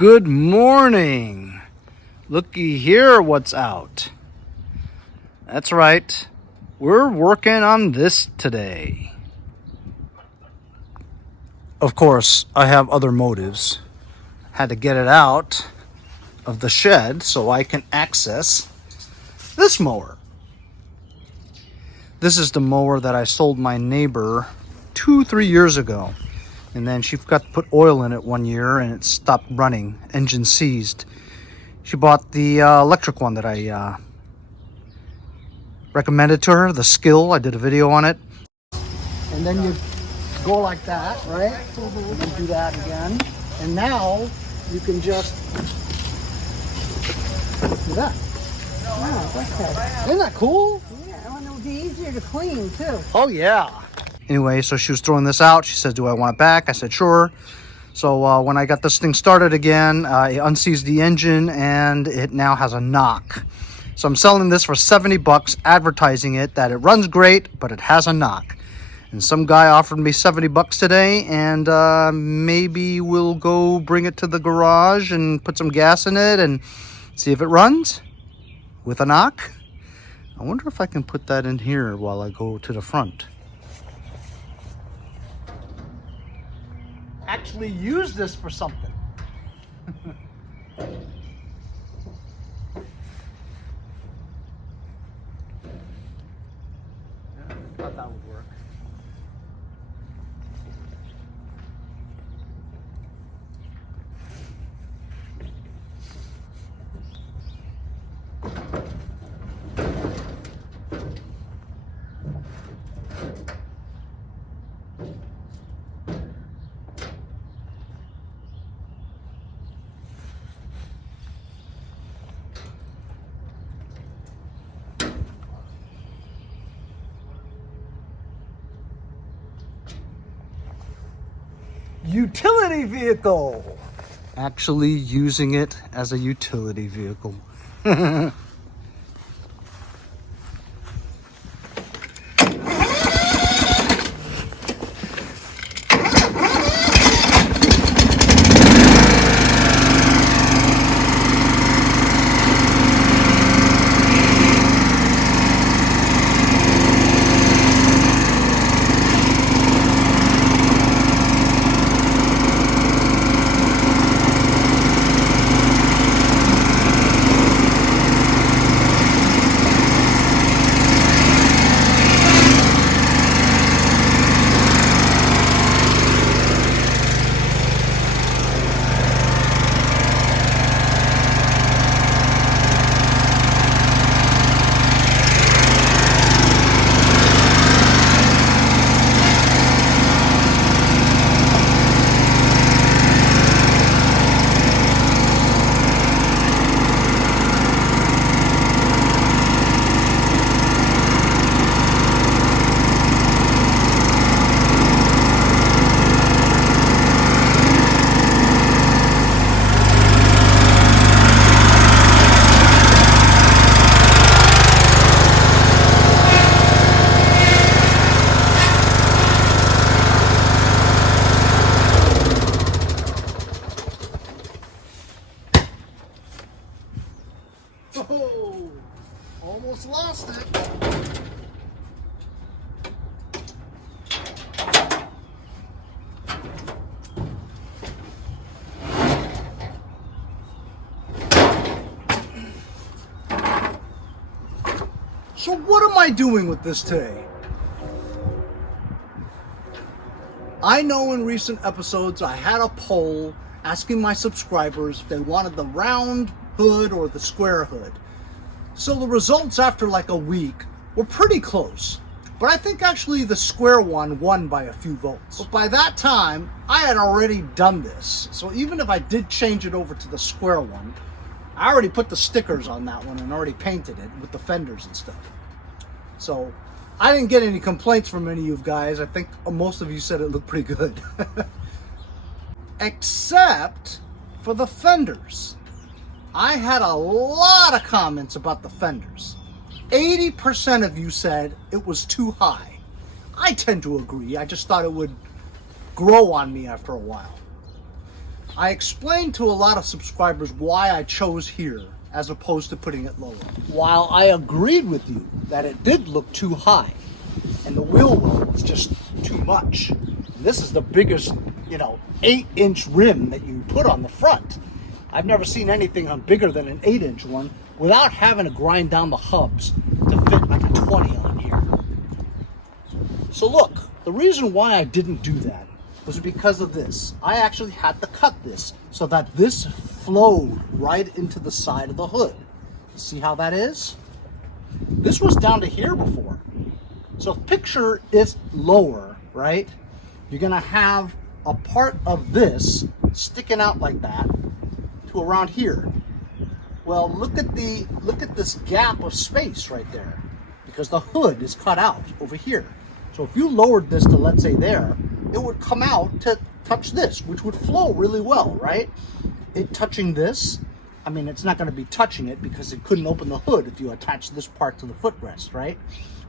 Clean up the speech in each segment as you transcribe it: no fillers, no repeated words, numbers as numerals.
Good morning. Looky here what's out. That's right. We're working on this today. Of course, I have other motives. Had to get it out of the shed so I can access this mower. This is the mower that I sold my neighbor 2-3 years ago. And then she forgot to put oil in it one year and it stopped running, engine seized. She bought the electric one that I recommended to her, the Skill. I did a video on it. And then you go like that, right? And then do that again. And now you can just do that. Oh, okay. Isn't that cool? Yeah, and it'll be easier to clean too. Oh yeah. Anyway, so she was throwing this out. She said, do I want it back? I said, sure. So when I got this thing started again, it unseized the engine and it now has a knock. So I'm selling this for 70 bucks, advertising it that it runs great, but it has a knock. And some guy offered me 70 bucks today, and maybe we'll go bring it to the garage and put some gas in it and see if it runs with a knock. I wonder if I can put that in here while I go to the front. Actually use this for something. I thought that would work. Utility vehicle. Actually using it as a utility vehicle. Oh, almost lost it. So what am I doing with this today? I know in recent episodes I had a poll asking my subscribers if they wanted the round hood or the square hood. So the results after like a week were pretty close. But I think actually the square one won by a few votes. But by that time, I had already done this. So even if I did change it over to the square one, I already put the stickers on that one and already painted it with the fenders and stuff. So I didn't get any complaints from any of you guys. I think most of you said it looked pretty good. Except for the fenders. I had a lot of comments about the fenders. 80% of you said it was too high. I tend to agree. I just thought it would grow on me after a while. I explained to a lot of subscribers why I chose here as opposed to putting it lower. While I agreed with you that it did look too high and the wheel well was just too much. And this is the biggest, 8-inch rim that you put on the front. I've never seen anything on bigger than an 8-inch one without having to grind down the hubs to fit like a 20 on here. So look, the reason why I didn't do that was because of this. I actually had to cut this so that this flowed right into the side of the hood. See how that is? This was down to here before. So picture it lower, right? You're gonna have a part of this sticking out like that to around here. Well, look at this gap of space right there, because the hood is cut out over here. So if you lowered this to, let's say, there, it would come out to touch this, which would flow really well, right? It touching this, I mean, it's not going to be touching it because it couldn't open the hood if you attach this part to the footrest, right?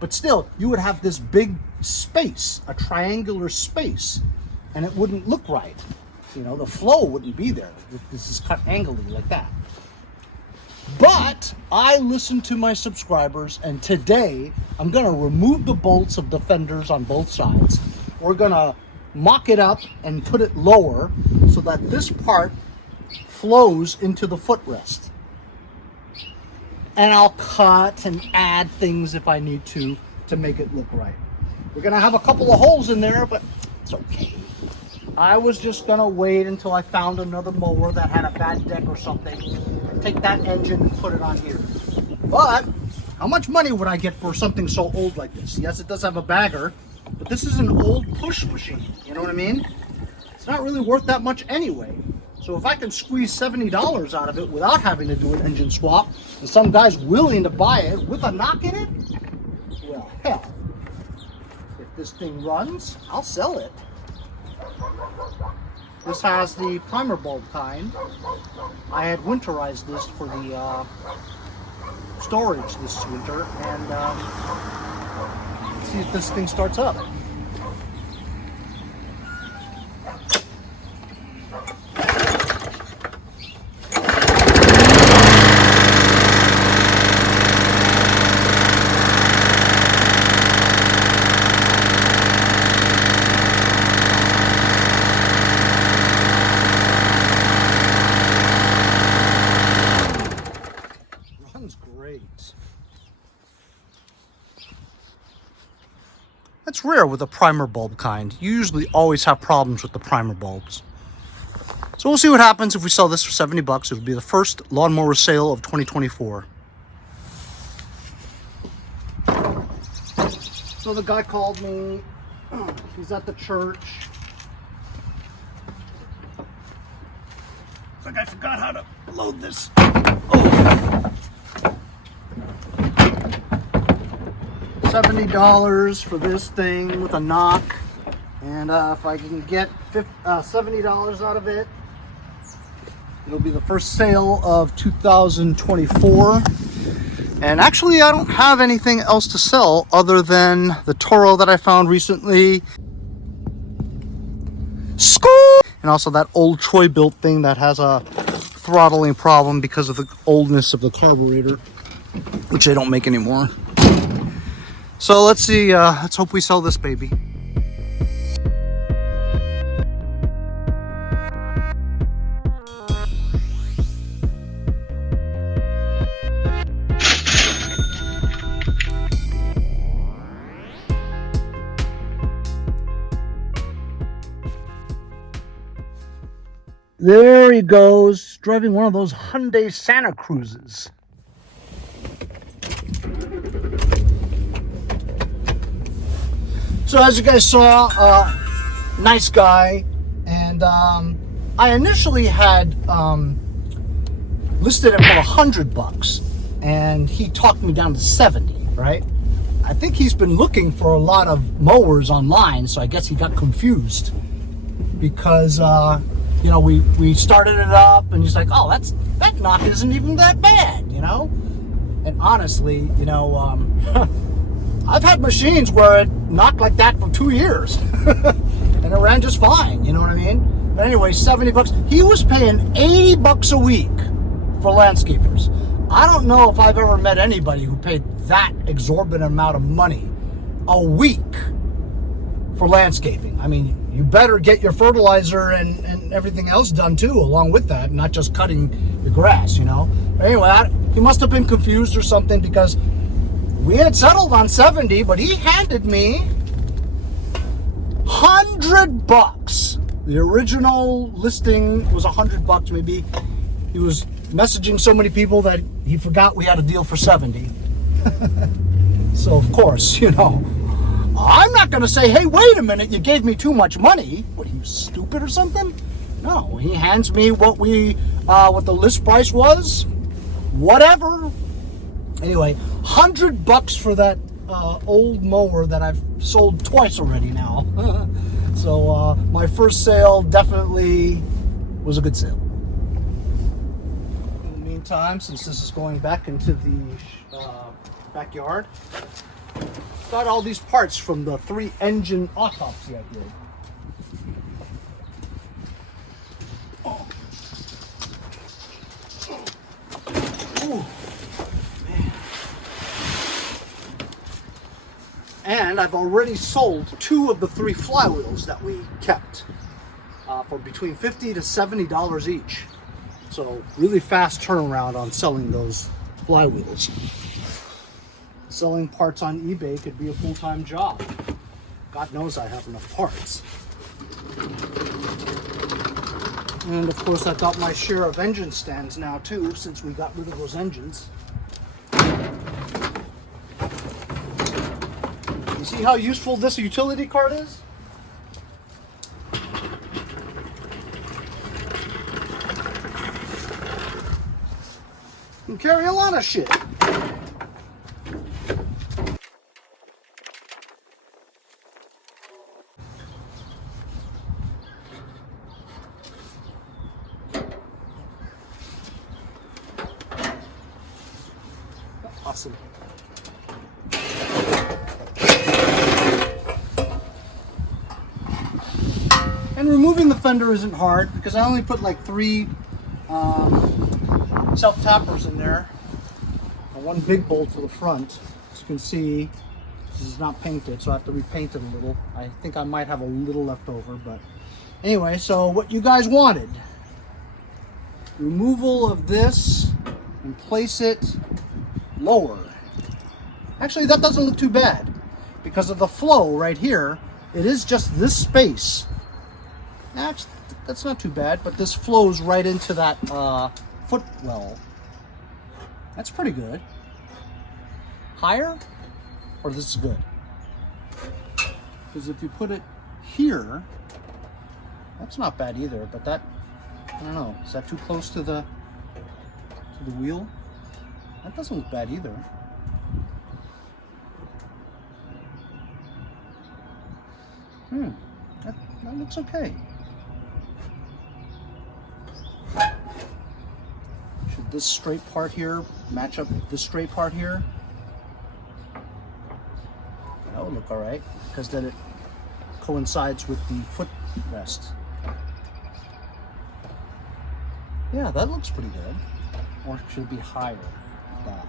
But still, you would have this big space, a triangular space, and it wouldn't look right. The flow wouldn't be there. This is cut angularly like that. But I listened to my subscribers, and today I'm going to remove the bolts of the fenders on both sides. We're going to mock it up and put it lower so that this part flows into the footrest. And I'll cut and add things if I need to make it look right. We're going to have a couple of holes in there, but it's okay. I was just going to wait until I found another mower that had a bad deck or something. Take that engine and put it on here. But how much money would I get for something so old like this? Yes, it does have a bagger, but this is an old push machine. You know what I mean? It's not really worth that much anyway. So if I can squeeze $70 out of it without having to do an engine swap, and some guy's willing to buy it with a knock in it, well, hell, if this thing runs, I'll sell it. This has the primer bulb kind. I had winterized this for the storage this winter, and let's see if this thing starts up. That's rare with a primer bulb kind. You usually always have problems with the primer bulbs. So we'll see what happens if we sell this for 70 bucks. It'll be the first lawnmower sale of 2024. So the guy called me. He's at the church. It's like I forgot how to load this. Oh. $70 for this thing with a knock, and if I can get $70 out of it, it'll be the first sale of 2024. And actually, I don't have anything else to sell other than the Toro that I found recently, and also that old Troy built thing that has a throttling problem because of the oldness of the carburetor, which they don't make anymore. So let's see, let's hope we sell this baby. There he goes, driving one of those Hyundai Santa Cruzes. So as you guys saw, nice guy, and I initially had listed it for $100, and he talked me down to 70, right? I think he's been looking for a lot of mowers online, so I guess he got confused because you know, we started it up, and he's like, oh, that knock isn't even that bad, you know? And honestly, you know, I've had machines where it knocked like that for 2 years and it ran just fine, you know what I mean? But anyway, 70 bucks. He was paying 80 bucks a week for landscapers. I don't know if I've ever met anybody who paid that exorbitant amount of money a week for landscaping. I mean, you better get your fertilizer and everything else done too, along with that, not just cutting the grass, you know. Anyway, he must have been confused or something, because we had settled on 70, but he handed me 100 bucks. The original listing was 100 bucks. Maybe he was messaging so many people that he forgot we had a deal for 70. So of course, you know, I'm not going to say, hey, wait a minute, you gave me too much money. What, are you stupid or something? No, he hands me what the list price was. Whatever. Anyway, 100 bucks for that old mower that I've sold twice already now. So my first sale definitely was a good sale. In the meantime, since this is going back into the backyard, got all these parts from the 3-engine autopsy I did. Ooh. And I've already sold 2 of the 3 flywheels that we kept for between $50 to $70 each. So really fast turnaround on selling those flywheels. Selling parts on eBay could be a full-time job. God knows I have enough parts. And of course I got my share of engine stands now too, since we got rid of those engines. You see how useful this utility cart is? You can carry a lot of shit. Awesome. And removing the fender isn't hard, because I only put like 3 self-tappers in there and 1 big bolt for the front. As you can see, this is not painted, so I have to repaint it a little. I think I might have a little left over, but anyway, so what you guys wanted: removal of this and place it lower. Actually, that doesn't look too bad because of the flow right here. It is just this space. Actually, that's not too bad, but this flows right into that footwell. That's pretty good. Higher, or this is good? Because if you put it here, that's not bad either. But that, I don't know, is that too close to the wheel? That doesn't look bad either. That looks okay. Should this straight part here match up with this straight part here? That would look all right, because then it coincides with the footrest. Yeah, that looks pretty good. Or should it be higher? Like that.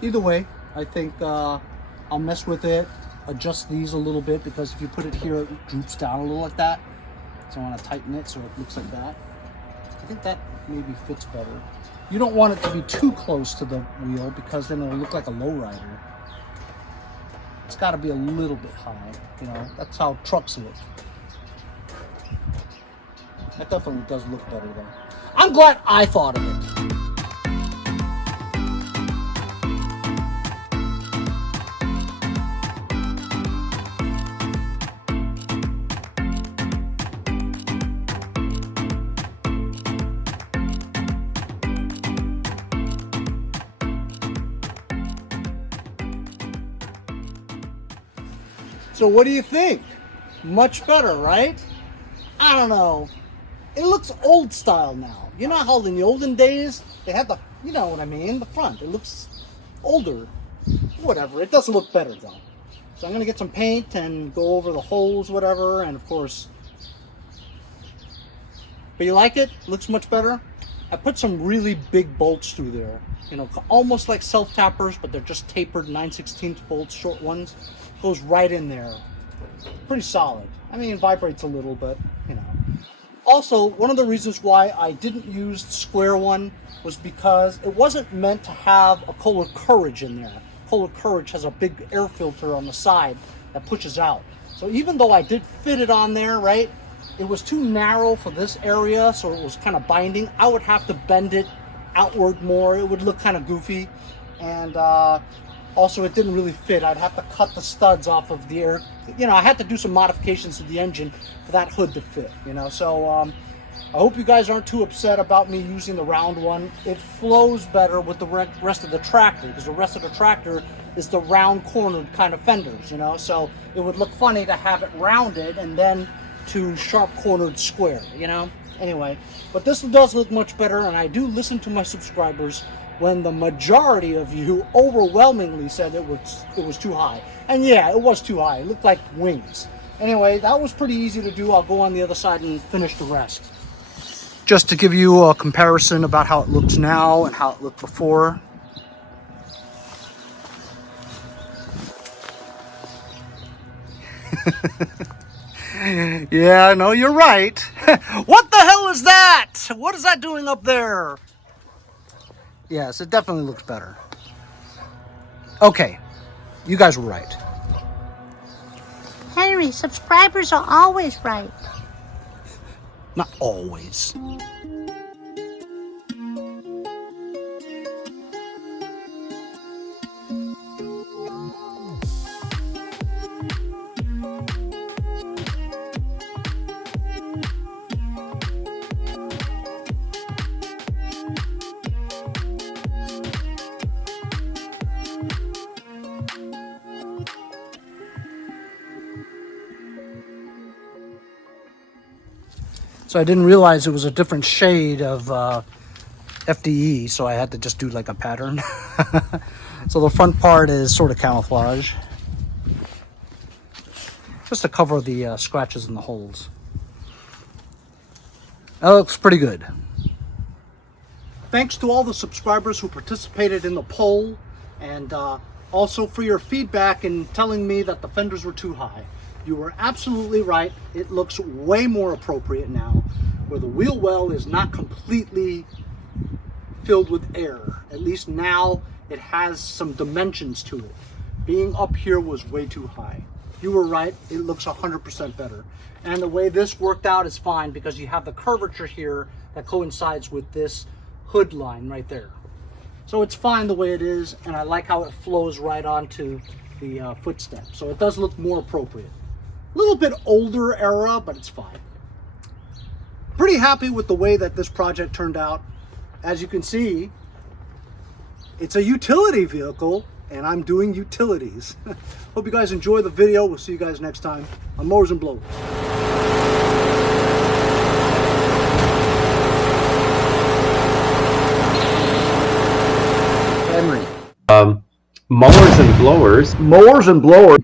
Either way, I think I'll mess with it, adjust these a little bit, because if you put it here, it droops down a little like that. So I want to tighten it so it looks like that. I think that maybe fits better. You don't want it to be too close to the wheel, because then it'll look like a lowrider. It's got to be a little bit high, you know. That's how trucks look. That definitely does look better though. I'm glad I thought of it. So what do you think? Much better, right? I don't know. It looks old style now. You know how in the olden days, they had the, you know what I mean, the front. It looks older. whatever. It doesn't look better though. So I'm gonna get some paint and go over the holes, whatever, and of course. But you like it? Looks much better. I put some really big bolts through there. You know, almost like self-tappers, but they're just tapered 9/16 bolts, short ones. Goes right in there. Pretty solid. I mean, it vibrates a little, but you know. Also, one of the reasons why I didn't use the square one was because it wasn't meant to have a Kohler Courage in there. Kohler Courage has a big air filter on the side that pushes out. So even though I did fit it on there, right, it was too narrow for this area, so it was kind of binding. I would have to bend it outward more. It would look kind of goofy. And also, it didn't really fit. I'd have to cut the studs off of the air. You know, I had to do some modifications to the engine for that hood to fit, you know. So I hope you guys aren't too upset about me using the round one. It flows better with the rest of the tractor, because the rest of the tractor is the round cornered kind of fenders, you know. So it would look funny to have it rounded and then to sharp cornered square, you know. Anyway, but this does look much better, and I do listen to my subscribers when the majority of you overwhelmingly said it was too high. And yeah, it was too high. It looked like wings. Anyway, that was pretty easy to do. I'll go on the other side and finish the rest. Just to give you a comparison about how it looks now and how it looked before. Yeah, no, you're right. What the hell is that? What is that doing up there? Yes, it definitely looks better. Okay, you guys were right. Henry, subscribers are always right. Not always. So I didn't realize it was a different shade of FDE, so I had to just do like a pattern. So the front part is sort of camouflage, just to cover the scratches and the holes. That looks pretty good. Thanks to all the subscribers who participated in the poll, and also for your feedback in telling me that the fenders were too high. You were absolutely right. It looks way more appropriate now, where the wheel well is not completely filled with air. At least now it has some dimensions to it. Being up here was way too high. You were right. It looks 100% better. And the way this worked out is fine, because you have the curvature here that coincides with this hood line right there. So it's fine the way it is, and I like how it flows right onto the footstep. So it does look more appropriate. A little bit older era, but it's fine. Pretty happy with the way that this project turned out. As you can see, it's a utility vehicle, and I'm doing utilities. Hope you guys enjoy the video. We'll see you guys next time on Mowers and Blowers. Henry. Mowers and blowers. Mowers and Blowers.